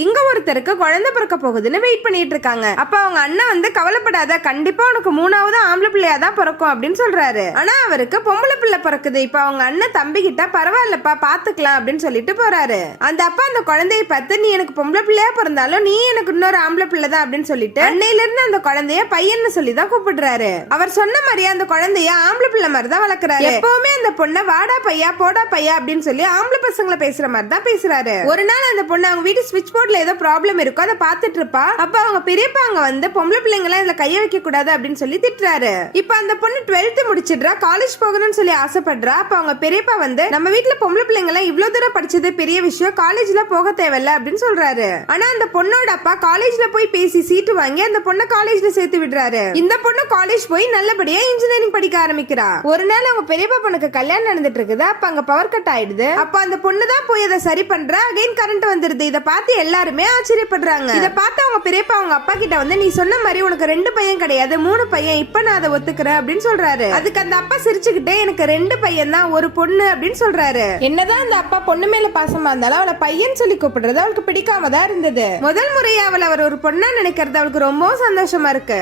இங்க ஒருத்தருக்கு குழந்தை பிறக்க போகுதுன்னு வெயிட் பண்ணிட்டு இருக்காங்க. அப்ப அவங்க அண்ணன் வந்து கவலைப்படாத, கண்டிப்பா உனக்கு மூணாவது ஆம்பளை பிள்ளையாதான் பிறக்கும் அப்படின்னு சொல்றாரு. ஆனா அவருக்கு பொம்பளை பிள்ளை பிறக்குது. இப்ப அவங்க அண்ணன் தம்பி கிட்ட பரவாயில்லப்பா பாத்துக்கலாம் அப்படின்னு சொல்லிட்டு போறாரு. அந்த அப்பா அந்த குழந்தைய பார்த்து, நீ எனக்கு பொம்பளை பிள்ளையா பிறந்தாலும் நீ எனக்கு இன்னொரு ஆம்பளை பிள்ளை தான் அப்படின்னு சொல்லிட்டு அன்னையில இருந்து அந்த குழந்தைய பையன்னு சொல்லிதான் கூப்பிடுறாரு. அவர் சொன்ன மாதிரியே அந்த குழந்தைய ஆம்பளை பிள்ளை மாதிரி தான் வளர்க்கறாரு. எப்பவுமே அந்த பொண்ணை வாடா பையா போடா பையா அப்படின்னு சொல்லி ஆம்பளை பசங்களை பேசுற மாதிரி தான் பேசுறாரு. ஒரு நாள் அந்த பொண்ணு அவங்க வீட்டு ஸ்விட்ச் போர்ட்ல ஏதோ ப்ராப்ளம் இருக்கும், அதை பாத்துட்டு இருப்பா. அப்ப அவங்க பெரியப்பா அங்க வந்து பொம்பளை பிள்ளைங்க எல்லாம் இதுல கைய வைக்க கூடாது அப்படின்னு சொல்லி திட்டுறாரு. இப்ப அந்த பொண்ணு 12th முடிச்சிடுறா, காலேஜ் போகணும்னு சொல்லி ஆசைப்படுறா. அப்ப அவங்க பெரியப்பா வந்து, நம்ம வீட்டுல பொம்பளை பிள்ளைங்க எல்லாம் இவ்வளவு தூரம் படிச்சது பெரிய விஷயம், காலேஜ்ல போக தேவையில்ல அப்படின்னு சொல்றாரு. ஆனா அந்த பொண்ணோட அப்பா காலேஜ்ல போய் பேசி சீட்டு வாங்கி அந்த பொண்ணை காலேஜ்ல சேர்த்து விடுறாரு. இந்த பொண்ணு காலேஜ் போய் நல்லபடியா இன்ஜினியரிங் படிக்க ஆரம்பிக்கிறா. ஒரு நாள் அவங்க பெரியப்பா பொண்ணுக்கு கல்யாணம் நடந்துட்டு இருக்குது. அப்ப அங்க பவர் கட் ஆயிடுது. அப்ப அந்த பொண்ணு தான் போய் அதை சரி பண்றா. அகைன் கரண்ட் வந்துருது. இத பார்த்து எல்லாருமே ஆச்சரியப்படுறாங்க. இத பார்த்து அவங்க பெரியப்பா அவங்க அப்பா கிட்ட வந்து, நீ சொன்ன மாதிரி உனக்கு 2 பையன் கிடையாது 3 பையன், இப்ப நான் அதை ஒத்துக்கிறேன் அப்படின்னு சொல்றாரு. அதுக்கு அந்த அப்பா சிரிச்சுக்கிட்டே, எனக்கு 2 பையன் தான், ஒரு பொண்ணு அப்படின்னு சொல்றாரு. என்னதான் அந்த அப்பா பொண்ணு மேல பாசமா இருந்தாலும் அவளை பையன் சொல்லி கூப்பிடுறது அவளுக்கு பிடிக்காம தான் இருந்தது. முதல் முறையா அவளை அவர் ஒரு பொண்ணா நினைக்கிறது அவளுக்கு ரொம்ப சந்தோஷமா இருக்கு.